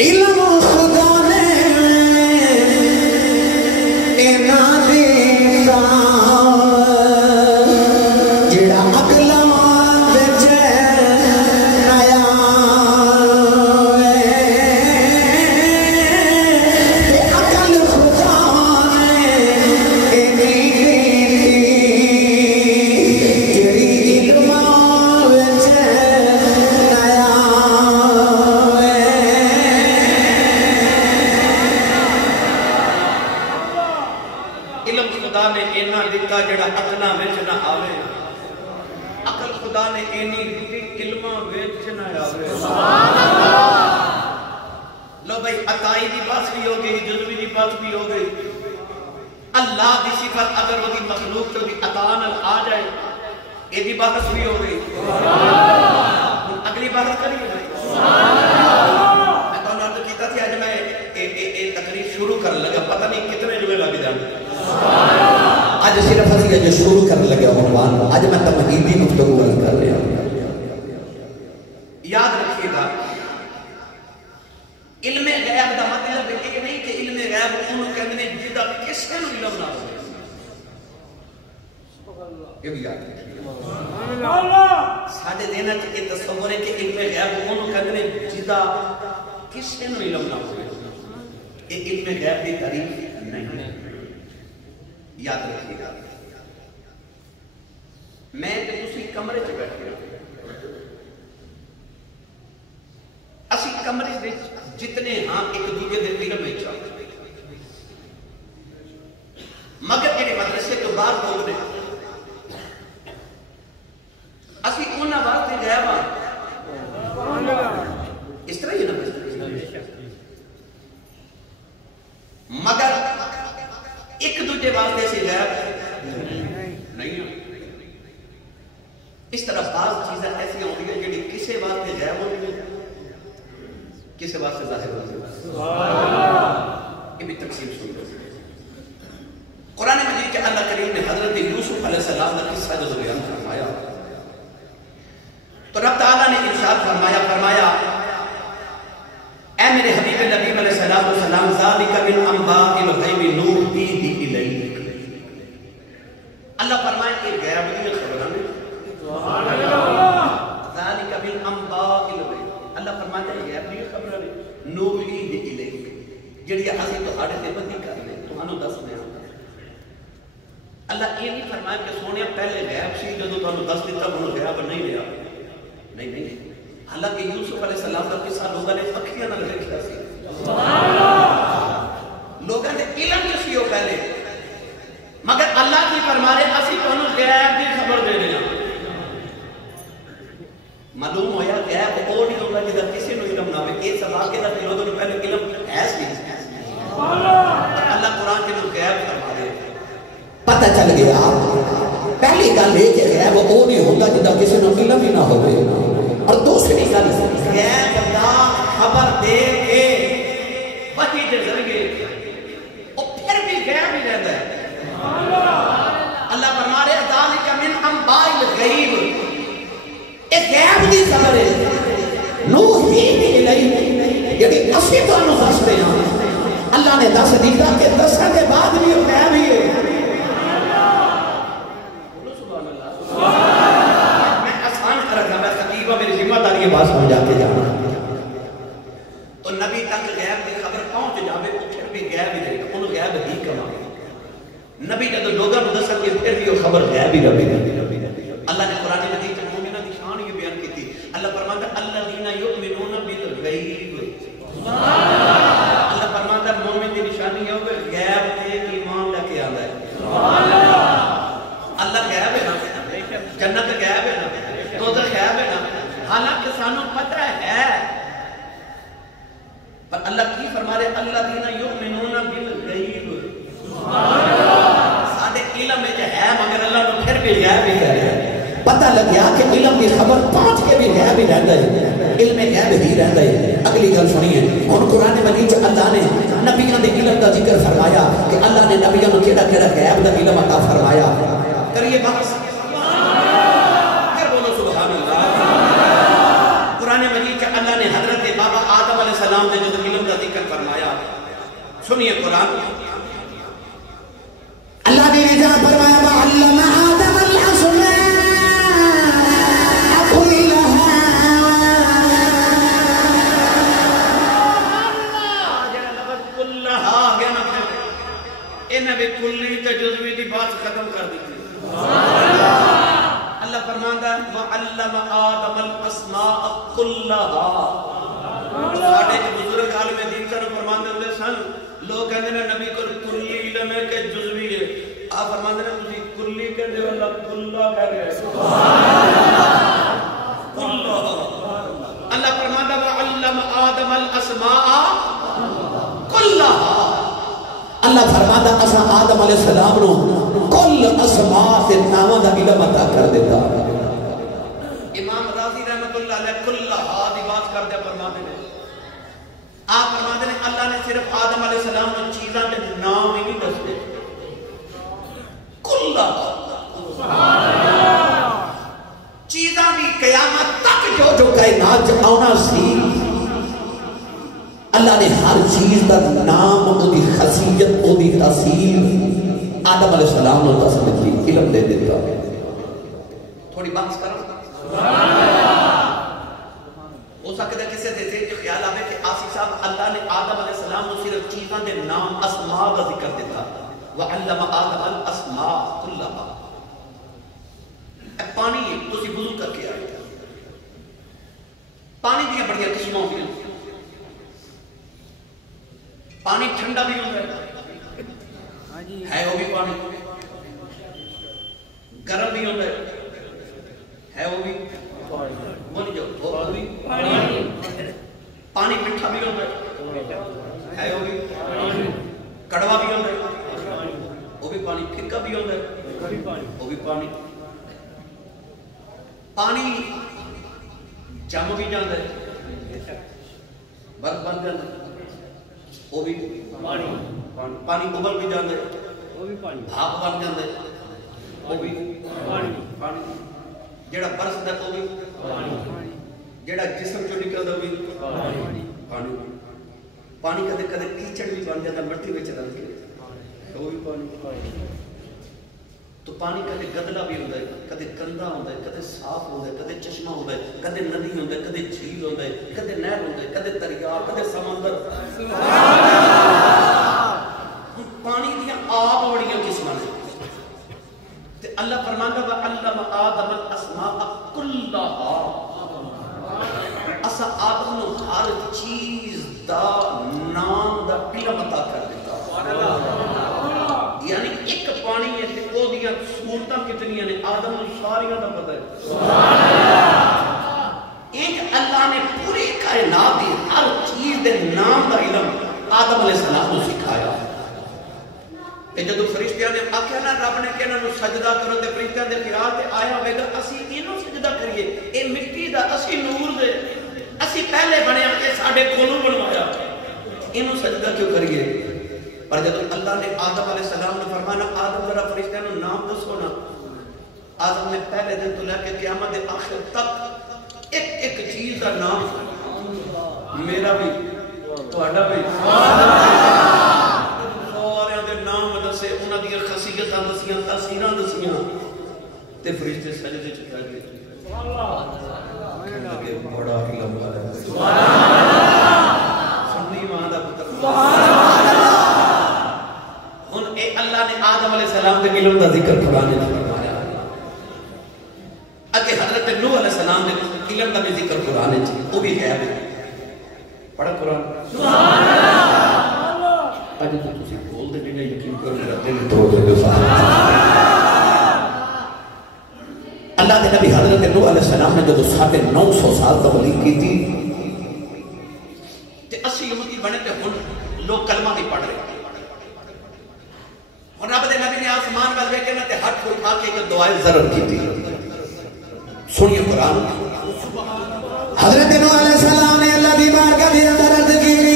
علم خدا نے اینا دیتا جڑا اگلا وچ آیا تے عقل خدا نے اینی جڑا اقلا وچ نہ آوے عقل خدا نے اینی علماں وچ نہ آوے لو بھائی عطائی دی بات بھی ہو گئی جزوی دی بات بھی ہو گئی اللہ دی صفت اگر وہ دی مخلوق تو دی عطا نال آ جائے یہ دی بات بھی ہو گئی اگلی بات کریے میں تو عرض کیتا تھی آج میں تقریر شروع کر لگا پتہ نہیں کتنے جملے لگ جانے آج صرف ہسی جو شروع کرنے لگے عنوان آج میں تمہیدی گفتگو کر رہا ہوں یاد رکھیے گا علم غیب دا مطلب یہ نہیں کہ علم غیب انہوں کہنے جدا کس نے علم نہ ہو یہ بھی یاد رکھیے ساڑھے دینا کہ تصور ہے کہ علم غیب انہوں کہنے جدا کس نے علم نہ ہو یہ علم غیب دی تعریف نہیں ہے یاد رکھیے گا میں تے اسی کمرے چ بیٹھے اسی کمرے دے جتنے ہاں ایک دوسرے دے علم وچ مگر جڑے مدرسے تو باہر لوگ نے اسی انہاں واسطے غیب ہاں اس طرح ہی نا مگر ایک دوجے واسطے سے غیب نہیں ہاں اس طرح بعض چیزیں ایسی ہوتی ہیں جڑی کسے واسطے غیب ہوتی ہیں کسے واسطے ظاہر ہوتی ہیں یہ بھی تقسیم سن رہے قرآن مجید کے اللہ کریم نے حضرت یوسف علیہ السلام کا قصہ جو بیان فرمایا تو رب تعالیٰ نے ارشاد فرمایا اے میرے حبیب نبی علیہ السلام ذالک من انباء الغیب نوحیہ الیک اللہ فرمائے کہ غیب کی خبریں ذالک من انباء الغیب اللہ فرماتا ہے غیب کی خبریں نوحیہ الیک جڑی اسی تہاڈے تے بدی کرنے تانوں دسنے اللہ یہ نہیں فرمایا کہ سونے پہلے غیب سی جدوں تانوں دس دتا ہن غیب نہیں رہا نہیں حالانکہ یوسف علیہ السلام کا قصہ لوگوں نے اکھیاں نال دیکھیا سی لوگوں نے علم کسی ہو پہلے مگر اللہ کی فرما رہے اسی تانوں غیب دی خبر دے رہے ہیں معلوم ہویا غیب او نہیں ہوگا جدا کسی نو علم نہ ہوے اے سوال کے دا لوگوں نے پہلے علم ہے سی اللہ قرآن کے نو غیب فرما رہے پتہ چل گیا پہلی گل یہ کہ غیب وہ نہیں ہوتا جدا کسی نے علم ہی نہ ہوئے اور دوسری گل غیب دا خبر دے کے وحی دے ذریعے وہ پھر بھی غیب ہی رہتا ہے اللہ فرما رہے ذالک من انباء الغیب ایک غیب دی خبر ہے نوحیہ الیک یعنی اسی تانوں دستے ہیں اللہ نے دس دیتا کہ دسن کے بعد بھی وہ غیب ہی ہے میری ذمہ داری بات سمجھا کے جانا تو نبی تک غیب کی خبر پہنچ جاوے تو پھر بھی غیب ہی رہے گا انہوں غیب ہی کما نبی جب لوگوں کو دسن کے پھر بھی وہ خبر غیب ہی رہے گا اللہ نے قرآن مجید میں مومنہ کی شان یہ بیان کی تھی اللہ فرماتا الذین یؤمنون بالغیب اللہ فرماتا مومن کی نشانی ہے وہ غیب تے ایمان لے کے آندا ہے اللہ غیب ہے نا جنت غیب ہے نا دوزخ غیب ہے نا حالانکہ سانوں پتہ ہے پر اللہ کی فرما رہے الذین یؤمنون بالغیب ساڈے علم میں ہے مگر اللہ نے پھر بھی غیب ہی کہہ رہا ہے پتہ لگ گیا کہ علم کی خبر پہنچ کے بھی غیب ہی رہتا ہے علم غیب ہی رہتا ہے اگلی گل سنیے اور قرآن مجید اللہ نے نبیوں کے علم کا ذکر فرمایا کہ اللہ نے نبیوں کو کیڑا کیڑا غیب کا علم عطا فرمایا کریے بحث اللہ نے حضرت بابا آدم علیہ السلام نے جو علم کا ذکر فرمایا سنیے قرآن اللہ نے رضا فرمایا وعلم آدم الاسماء كلها جڑا لفظ کلھا گیا نا انہاں بھی کلی تے جزوی دی بات ختم کر دی اللہ فرماندا ہے وعلم آدم الاسماء كلها ساڈے بزرگ عالم دین سن فرماندے ہوندے سن لوگ کہندے نے نبی کو کلی علم ہے کہ جزوی ہے آپ فرماندے نے تسی کلی کہندے ہو اللہ کلہ کہہ رہے ہیں سبحان اللہ اللہ فرماندا وعلم آدم الاسماء كلها اللہ فرماتا اسا آدم علیہ السلام نو کل اسماء سے نامہ دا علم عطا کر دیتا امام راضی رحمت اللہ علیہ کل ہادی بات کر دیا فرماتے ہیں آپ فرماتے ہیں اللہ نے صرف آدم علیہ السلام کو چیزاں کے نام ہی نہیں دستے کل چیزاں بھی قیامت تک جو کائنات آنا سی اللہ نے ہر چیز دا نام او دی خاصیت او دی تاثیر آدم علیہ السلام نے دس دیتی علم دے دیتا تھوڑی بات کرو ہو سکتا ہے کسی سے ذہن جو خیال آئے کہ آسی صاحب اللہ نے آدم علیہ السلام کو صرف چیزاں دے نام اسماء کا ذکر دیتا وعلم آدم الاسماء كلها پانی اسی وضو کر کے آئے پانی بھی بڑی قسموں کی پانی ٹھنڈا بھی ہوتا ہے وہ بھی پانی گرم بھی ہوتا ہے وہ بھی میٹھا بھی ہوتا ہے وہ بھی کڑوا بھی ہوتا ہے وہ بھی پانی پھکا بھی ہوتا ہے وہ بھی پانی پانی جم بھی جاتا ہے برف بن جاتا ہے وہ بھی پانی ابل بھی جاتا ہے بھاپ بن جاتا ہے وہ بھی پانی جڑا برسدا وہ بھی جڑا جسم چوں نکلدا وہ بھی پانی پانی کدے کدے کیچڑ بھی بن جاتا مٹی وچ رل کے وہ بھی پانی تو پانی کدے گدلا بھی ہوندا ہے کدے گندا ہوندا ہے کدے صاف ہوندا ہے کدے چشمہ ہوندا ہے کدے ندی ہوندا ہے کدے جھیل ہوندا ہے کدے نہر ہوندا ہے کدے دریا کدے سمندر پانی دیاں آپ بڑیاں قسماں نے تے اللہ فرماندا وا علم آدم الاسماء كلها اسا آدم نو ہر چیز دا نام دا علم عطا کر دیتا سبحان اللہ یعنی ایک پانی ہے تے او دیاں صورتاں کتنیاں نے آدم نو ساریاں دا پتہ ہے سبحان اللہ ایک اللہ نے پوری کائنات دی ہر چیز دے نام دا علم آدم علیہ السلام کو سکھایا کہ جدو فرشتیاں نے آکھیا نا رب نے کہ انہاں نو سجدہ کرو تے فرشتیاں دے خیال تے آیا ہوئے گا اسی اینوں سجدہ کریے اے مٹی دا اسی نور دے اسی پہلے بنیا اے ساڈے کولوں بنوایا اینوں سجدہ کیوں کریے پر جدو اللہ نے آدم علیہ السلام نے فرمایا آدم ذرا فرشتیاں نو نام دسو نا آدم نے پہلے دن تو لے کے قیامت دے آخر تک ایک ایک چیز دا نام میرا بھی تہاڈا بھی انہاں دی خاصیتاں دسیاں تاثیراں دسیاں تے فرشتے سجدے چ پہ گئے سبحان اللہ کہ بڑا علم والا ہے سبحان اللہ سنی ماں دا پتر سبحان اللہ ہن اے اللہ نے آدم علیہ السلام دے علم دا ذکر قرآن میں فرمایا اگے حضرت نوح علیہ السلام دے علم دا بھی ذکر قرآن میں وہ بھی ہے پڑھا قرآن سبحان اللہ اج تو تسی بول دے نہیں یقین کرو میرا دل توڑ دے اللہ دے نبی حضرت نوح علیہ السلام نے جو 950 سال تبلیغ کی تھی تے 80 امتی بنے تے ہن لوگ کلمہ بھی پڑھ رہے اور رب دے نبی نے آسمان وال ویکھے نا تے ہاتھ اٹھا کے ایک دعائے ضرب کی تھی سنیے قرآن حضرت نوح علیہ السلام نے اللہ دی بارگاہ میں عرض کی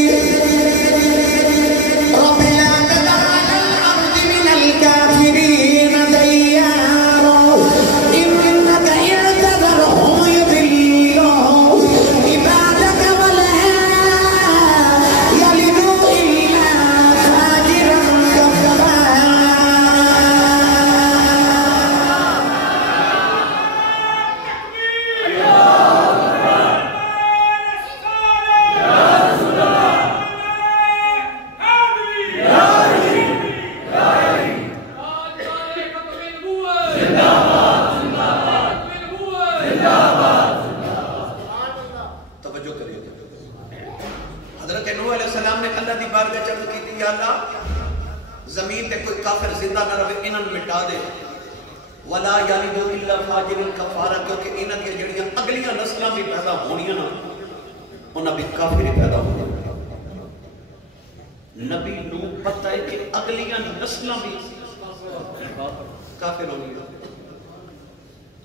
زمین تے کوئی کافر زندہ نہ رہے انہاں مٹا دے ولا یلد الا فاجر کفارا کیونکہ انہاں دی جڑیاں اگلیاں نسلاں بھی پیدا ہونیاں نا انہاں بھی کافر پیدا ہونے نبی نو پتہ ہے کہ اگلیاں نسلاں بھی کافر ہونی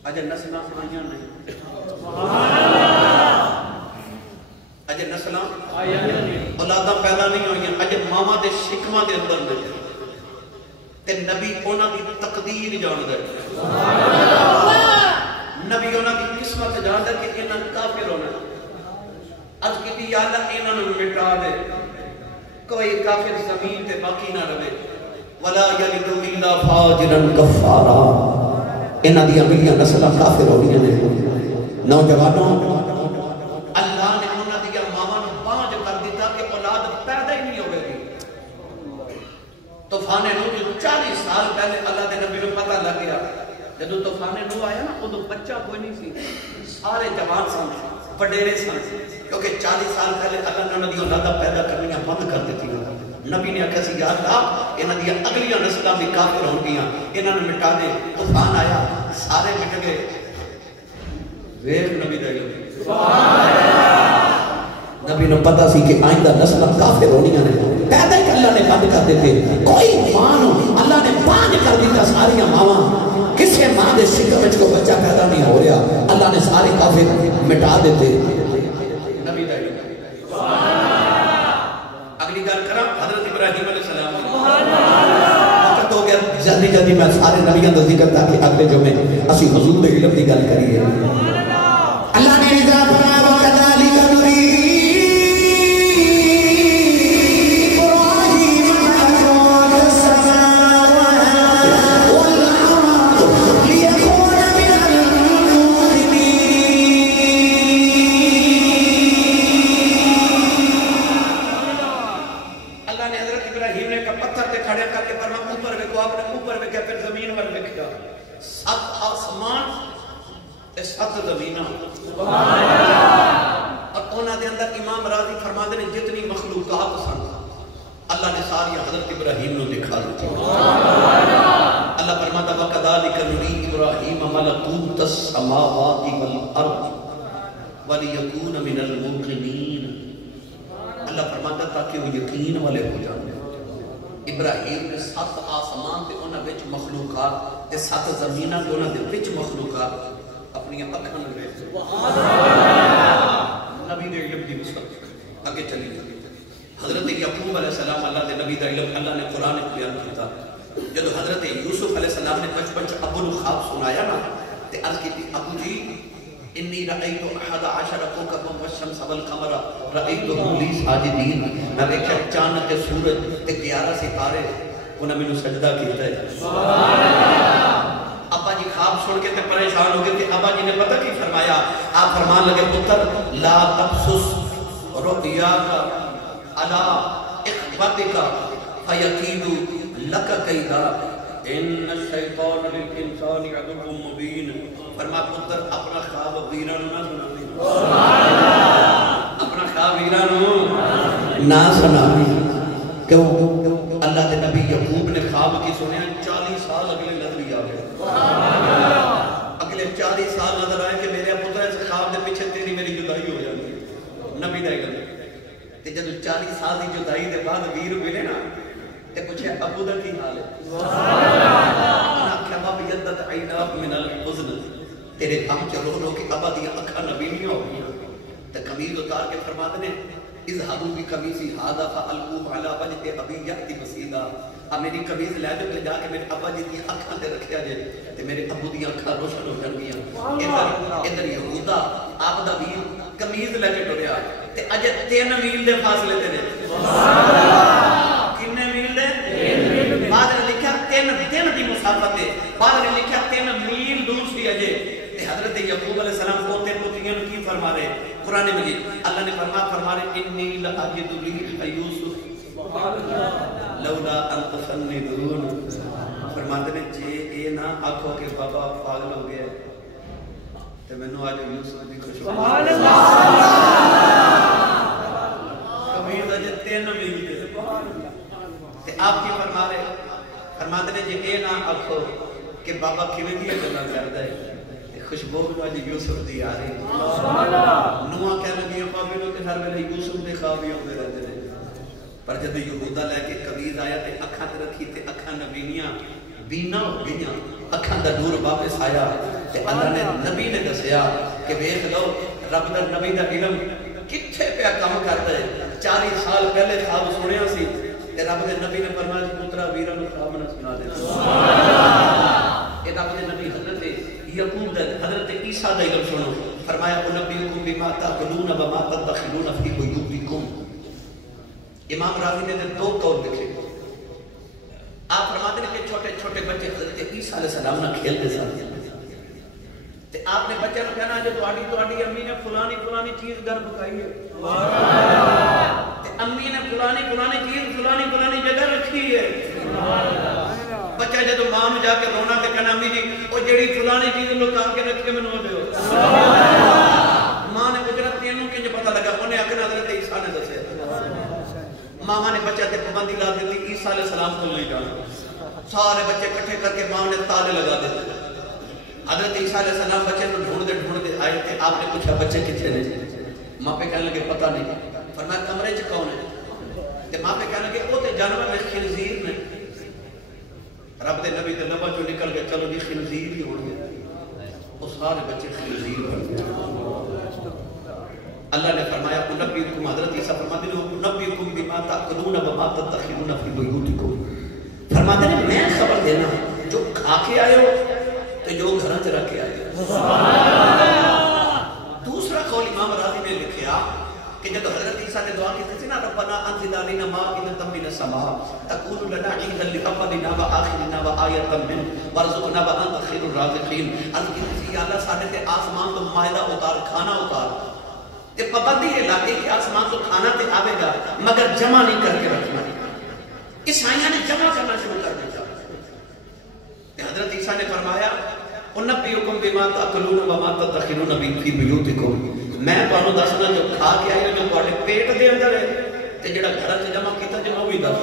اجے نسلاں آئیاں نہیں سبحان اللہ اجے نسلاں آئیاں نہیں اولاداں پیدا نہیں ہوئیاں اجے ماما دے شکماں دے اندر نہیں تے نبی انہاں دی تقدیر جاندا ہے سبحان اللہ نبی انہاں دی قسمت جاندا کہ انہاں کافر ہونا اج کیتی یا اللہ انہاں نوں مٹا دے کوئی کافر زمین تے باقی نہ رہے ولا یلد الا فاجرا کفارا انہاں دی اگلیاں نسلاں کافر ہو گئیاں نے نوجوانوں اللہ نے انہاں دی ماواں نوں بانج کر دتا کہ اولاد پیدا ہی نہیں ہوے گی طوفان نوح 40 سال پہلے اللہ دے نبی نوں پتہ لگ گیا جدو طوفان نوح آیا نا ادو بچہ کوئی نہیں سی سارے جوان سن وڈیرے سن کیونکہ 40 سال پہلے اللہ نے نبی اولاداں پیدا کرنیاں بند کر دتی نبی نے آخیا سی یا اللہ انہاں دی اگلیاں نسلاں بھی کافر ہون گیاں انہاں نوں مٹا دے طوفان آیا سارے مٹ گئے ویکھ نبی دا سبحان اللہ نبی انہوں پتا سی کہ آئندہ نسل کافر ہونیاں نے، پیدا ہی اللہ نے بند کر دیتے، کوئی ماں اللہ نے بانج کر دیتا ساریاں ماواں، کسے ماں دے شکم وچ کو بچہ پیدا نہیں ہو رہا، اللہ نے سارے کافر مٹا دیتے۔ نبی دا علم۔ اگلی گل کرا حضرت ابراہیم علیہ السلام وقت ہو گیا، جلدی جلدی میں سارے نبیوں کا ذکر تھا کہ اگلے جمعے اسی حضور دے علم دی گل کریے۔ اللہ نے رضا فرمایا وَكَذَلِكَ نُرِي إِبْرَاهِيمَ مَلَكُوتَ السَّمَاوَاتِ وَالْأَرْضِ لِيَكُونَ مِنَ الْمُوقِنِينَ۔ اللہ نے حضرت ابراہیم نے کا پتھر تے کھڑے کر کے فرمایا اوپر ویکھو، آپ نے اوپر ویکھا پھر زمین ول ویکھیا، 7 آسمان تے 7 زمیناں، اور انہاں دے اندر امام راضی فرماتے ہیں جتنی مخلوقات سن اللہ نے ساری حضرت ابراہیم نو دکھا دی۔ اللہ فرماتا وَكَذَلِكَ نُرِي إِبْرَاهِيمَ مَلَكُوتَ السَّمَاوَاتِ وَالْأَرْضِ وَلِيَكُونَ مِنَ الْمُوقِنِينَ۔ اللہ فرماتا تاکہ وہ یقین والے ہو جائیں۔ ابراہیم نے 7 آسمان تے انہاں وچ مخلوقات تے 7 زمیناں تے انہاں دے وچ مخلوقات اپنی اکھاں نال ویکھ۔ نبی دے علم دی مثال اگے چلی جاتی۔ حضرت یعقوب علیہ السلام اللہ دے نبی دا علم اللہ نے قرآن بیان کیتا۔ جب حضرت یوسف علیہ السلام نے بچپن چ ابو نو خواب سنایا نا تے عرض کی ابو جی انی رأیت 11 کوکبا والشمس والقمر رأیتهم لی ساجدین، میں دیکھا چاند تے سورج تے 11 ستارے انہاں مینوں سجدہ کیتا ہے۔ ابا جی خواب سن کے تے پریشان ہو گئے کہ ابا جی نے پتہ کی فرمایا؟ آپ فرمان لگے پتر لا تقصص رؤیاک علی اخوتک فیکیدوا لک کیدا ان الشیطان للانسان عدو مبین۔ فرما پتر اپنا خواب ویران نہ سنا دی، اپنا خواب ویران نہ سنا دی۔ کیوں؟ اللہ کے نبی یعقوب نے خواب کی سنیا 40 سال اگلے نظر ہی آ گئے، اگلے 40 سال نظر آئے کہ میرے پتر اس خواب دے پیچھے تیری میری جدائی ہو جاتی ہے۔ نبی دا علم تے جب 40 سال دی جدائی دے بعد ویر ملے نا تے پوچھے ابو دا کی حال ہے؟ انہاں آکھیا باب یدت عیناک من الحزن، تیرے غم چ رو رو کے ابا دی اکھاں نبیلیاں ہو گئیاں تے قمیض اتار کے فرماتے نے اذهبوا بقمیصی ھذا فالقوه علی وجه ابی یاتی بصیرا، اب میری قمیض لے جاؤ تے جا کے میرے ابا جی دی اکھاں تے رکھیا جے تے میرے ابو دی اکھاں روشن ہو جان گیاں۔ ادھر یہودا آپ دا ویر قمیض لے کے ٹریا تے اجے 3 میل دے فاصلے تے نے، کتنے میل دے؟ بعد نے لکھا 3 دن دی مسافت ہے، بعد نے لکھا 3 میل دور سی اجے۔ حضرت یعقوب علیہ السلام پوتے پوتریاں کی فرما رہے قرآن مجید اللہ نے فرما رہے انی لاجد ریح یوسف لولا ان تفندون۔ فرماتے ہیں جے اے نہ آکھو کہ بابا پاگل ہو گیا تو میں نو آج یوسف دی خوشبو سبحان اللہ کبیر اجے 3 میل تے آپ کی فرما رہے فرماتے ہیں جے اے نہ آکھو کہ بابا کیویں دی گلاں کردا ہے، خوشبو آج یوسف دی آ رہی نواں کہنے لگی بابے لوگ کہ ہر ویلے یوسف دے خواب ہی ہوندے رہتے ہیں، پر جب یہودا لے کے قمیض آیا تے اکھاں تے رکھی تے اکھاں نبینیاں بینا ہو گئیاں، اکھاں دا نور واپس آیا تے اللہ نے نبی نے دسیا کہ ویکھ لو رب دا نبی دا علم کتھے پیا کام کردا ہے۔ 40 سال پہلے خواب سنیا سی تے رب دے نبی نے فرمایا پترا ویراں نوں خواب نہ سنا دے۔ سبحان اللہ۔ اے رب دے نبی حضرت یعقوب حضرت عیسیٰ دا علم سنو، فرمایا انبئکم بما تاکلون وما تدخرون فی بیوتکم۔ امام راضی نے 2 قول لکھے، آپ فرماتے ہیں کہ چھوٹے چھوٹے بچے حضرت عیسیٰ علیہ السلام نہ کھیلتے سن تے آپ نے بچے نوں کہنا جو تہاڈی امی نے فلانی چیز گھر پکائی ہے تے امی نے فلانی چیز فلانی جگہ رکھی ہے۔ بچہ جدو ماں نو جا کے رونا تے کہنا امی جی او جڑی فلانی چیز لکا کے رکھ کے مینوں دیو۔ ماں نے پوچھنا تینوں کنج پتہ لگا؟ انہیں آکھنا حضرت عیسیٰ نے دسیا۔ ماما نے بچہ تے پابندی لا دی عیسیٰ علیہ السلام کو نہیں جانا، سارے بچے کٹھے کر کے ماں نے تالے لگا دیتے۔ حضرت عیسیٰ علیہ السلام بچے کو ڈھونڈتے آئے تھے، آپ نے پوچھا بچے کتنے نے؟ ماں پہ کہنے لگے پتہ نہیں۔ فرمایا کمرے چ کون ہے؟ تے ماں پہ کہنا کہ وہ تے جانور میں خنزیر نے. رب دے نبی دے لبا چوں نکل کے چلو جی خنزیر ہی ہون گے. وہ سارے بچے خنزیر بن گئے. اللہ نے فرمایا انبئکم، حضرت عیسیٰ فرماتے ہیں انبئکم بما تاکلون وما تدخرون فی بیوتکم. فرماتے ہیں میں خبر دینا جو کھا کے آئے ہو تو جو گھر چ رکھ کے آئے ہو. دوسرا قول امام راضی نے لکھا کہ جب حضرت عیسیٰ نے دعا کی تھی نا ربنا انزل علینا مائدۃ من السماء تکون لنا عیدا لاولنا وآخرنا وآیۃ منک وارزقنا وانت خیر الرازقین. عرض کی تھی یا اللہ سارے تے آسمان تو مائدہ اتار، کھانا اتار. تے پابندی ہے لاگے کہ آسمان تو کھانا تے آوے گا مگر جمع نہیں کر کے رکھنا. عیسائیاں نے جمع کرنا شروع کر دیا. حضرت عیسیٰ نے فرمایا انبئکم بما تاکلون وما تدخرون فی بیوتکم. میں تانوں دسنا جو کھا کے آئے جو تواڈے پیٹ دے اندر ہے تے جڑا گھر وچ جمع کیتا جو وہ بھی دس.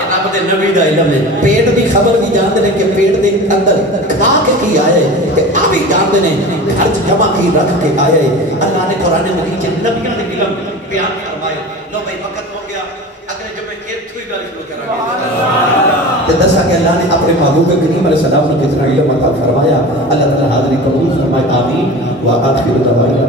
یہ رب دے نبی دا علم ہے. پیٹ دی خبر بھی جانتے ہیں کہ پیٹ دے اندر کھا کے کی آئے تے آ بھی جانتے ہیں گھر جمع کی رکھ کے آئے. اللہ نے قرآن مجید چ نبیوں دے علم بیان فرمائے. لو بھائی وقت ہو گیا، اگلے جمعے ایک تھوئی گل شروع کریں گے. دسا کہ اللہ نے اپنے محبوب کریم علیہ السلام نے کتنا علم عطا فرمایا. اللہ تعالی حاضری قبول فرمائے. آمین. وآخر دعوانا